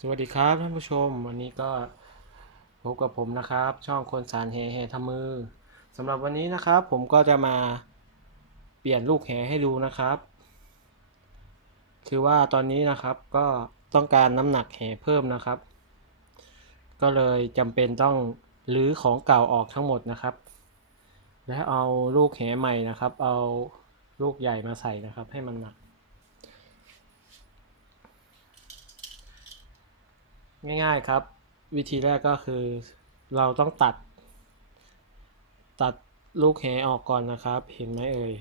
สวัสดีครับท่านผู้ชม วันนี้ก็พบกับผมนะครับ ช่องคนสารแห่แห่ทำมือสำหรับวันนี้นะครับ ผมก็จะมาเปลี่ยนลูกแห่ให้ดูนะครับ คือว่าตอนนี้นะครับก็ต้องการน้ำหนักแห่เพิ่มนะครับ ก็เลยจำเป็นต้องรื้อของเก่าออกทั้งหมดนะครับ และเอาลูกแห่ใหม่นะครับ เอาลูกใหญ่มาใส่นะครับ ให้มันหนัก ง่าย ๆครับ วิธีแรกก็คือ เราต้องตัด ตัดลูกแหออกก่อนนะครับ เห็นไหมเอ่ย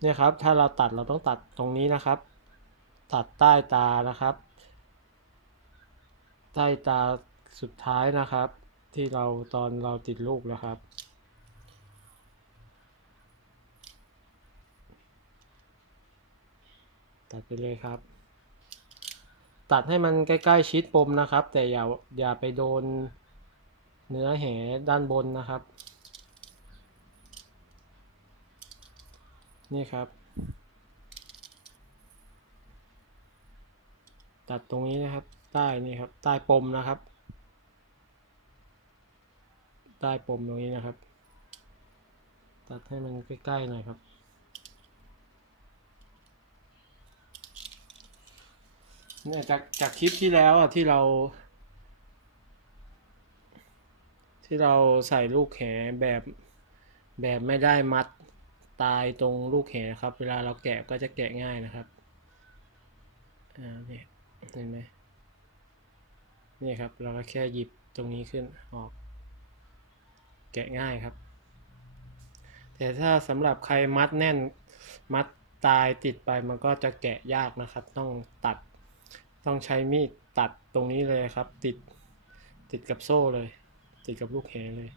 เนี่ยครับถ้าเราตัดเราต้องตัดตรงนี้นะครับ ตัดใต้ตานะครับ ใต้ตาสุดท้ายนะครับ ที่เราตอนเราติดลูกนะครับ ตัดไปเลยครับ ตัดให้มันใกล้ๆชิดปมนะครับ แต่อย่าอย่าไปโดนเนื้อแหด้านบนนะครับ นี่ครับ ตัดตรงนี้นะครับ ใต้นี่ครับ ใต้ปมนะครับ ใต้ปมตรงนี้นะครับ ตัดให้มันใกล้ๆหน่อยครับ เนี่ยจากจากคลิปที่แล้วอะที่เรา ที่เราใส่ลูกแหแบบแบบไม่ได้มัดตายตรงลูกแหครับ เวลาเราแกะก็จะแกะง่ายนะครับอ่าเนี่ยเห็นไหมนี่ครับ เราก็แค่หยิบตรงนี้ขึ้นออก แกะง่ายครับ แต่ถ้าสำหรับใครมัดแน่นมัดตายติดไปมันก็จะแกะยากนะครับ ต้องตัด ต้องใช้มีดตัดตรงนี้เลยครับ ติดติดกับโซ่เลย ติดกับลูกแหเลย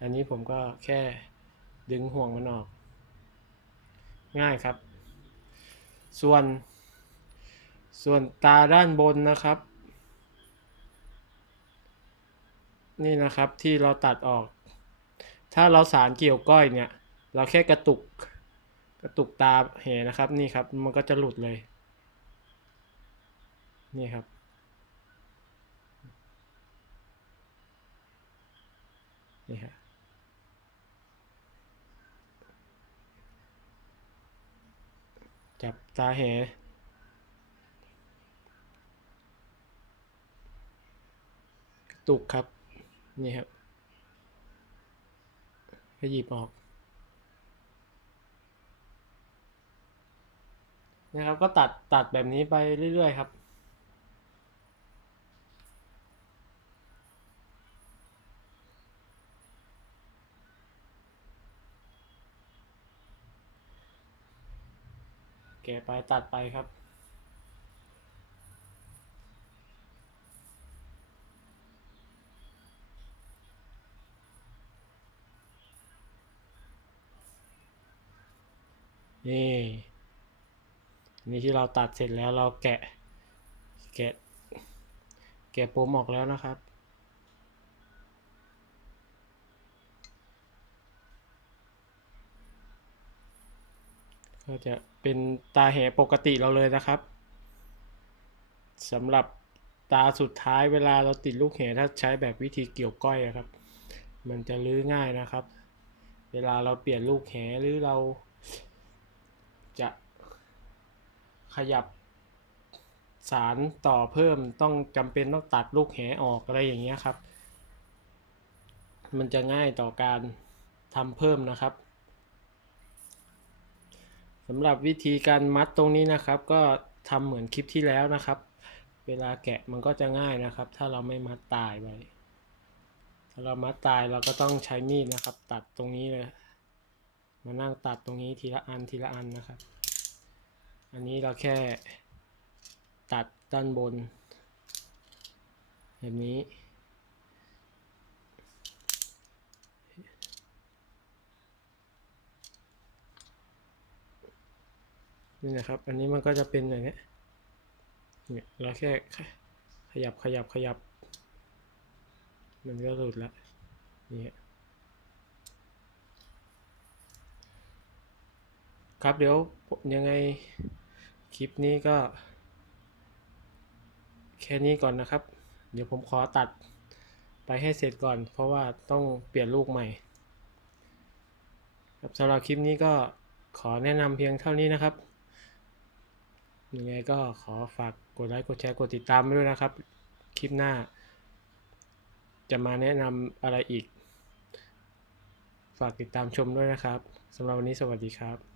อันนี้ผมก็แค่ดึงห่วงมันออก ง่ายครับ ส่วน ส่วนตาด้านบนนะครับ นี่นะครับที่เราตัดออก ถ้าเราสารเกี่ยวก้อยเนี่ย เราแค่กระตุกกระตุกตาแหนะครับนี่ครับ มันก็จะหลุดเลย นี่ครับ นี่ครับจับตาแหตุกครับ นี่ครับก็หยิบออกนะครับก็ตัดตัดแบบนี้ไปเรื่อยๆครับ แกะไปตัดไปครับ นี่นี่ที่เราตัดเสร็จแล้วเราแกะ แกะ แกะปมออกแล้วนะครับ ก็จะเป็นตาแหปกติเราเลยนะครับสำหรับตาสุดท้ายเวลาเราติดลูกแหถ้าใช้แบบวิธีเกี่ยวก้อยอะครับ มันจะลื้อง่ายนะครับ เวลาเราเปลี่ยนลูกแหหรือเราจะขยับสารต่อเพิ่มต้องจำเป็นต้องตัดลูกแหออกอะไรอย่างเงี้ยครับ มันจะง่ายต่อการทำเพิ่มนะครับ สำหรับวิธีการมัดตรงนี้นะครับ ก็ทำเหมือนคลิปที่แล้วนะครับ เวลาแกะมันก็จะง่ายนะครับ ถ้าเราไม่มัดตายไว้ถ้าเรามัดตายเราก็ต้องใช้มีดนะครับ ตัดตรงนี้เลย มานั่งตัดตรงนี้ทีละอันทีละอันนะครับ อันนี้เราแค่ตัดด้านบนแบบนี้ นี่นะครับ อันนี้มันก็จะเป็นอย่างนี้เนี่ยเราแค่ขยับขยับขยับ มันก็หลุดล้วนี่ครับเดี๋ยวยังไงคลิปนี้ก็ แค่นี้ก่อนนะครับ เดี๋ยวผมขอตัดไปให้เสร็จก่อน เพราะว่าต้องเปลี่ยนลูกใหม่ครับสำหรับคลิปนี้ก็ขอแนะนำเพียงเท่านี้นะครับ ยังไงก็ขอฝากกดไลค์กดแชร์กดติดตามด้วยนะครับ คลิปหน้า จะมาแนะนำอะไรอีก ฝากติดตามชมด้วยนะครับสำหรับวันนี้สวัสดีครับ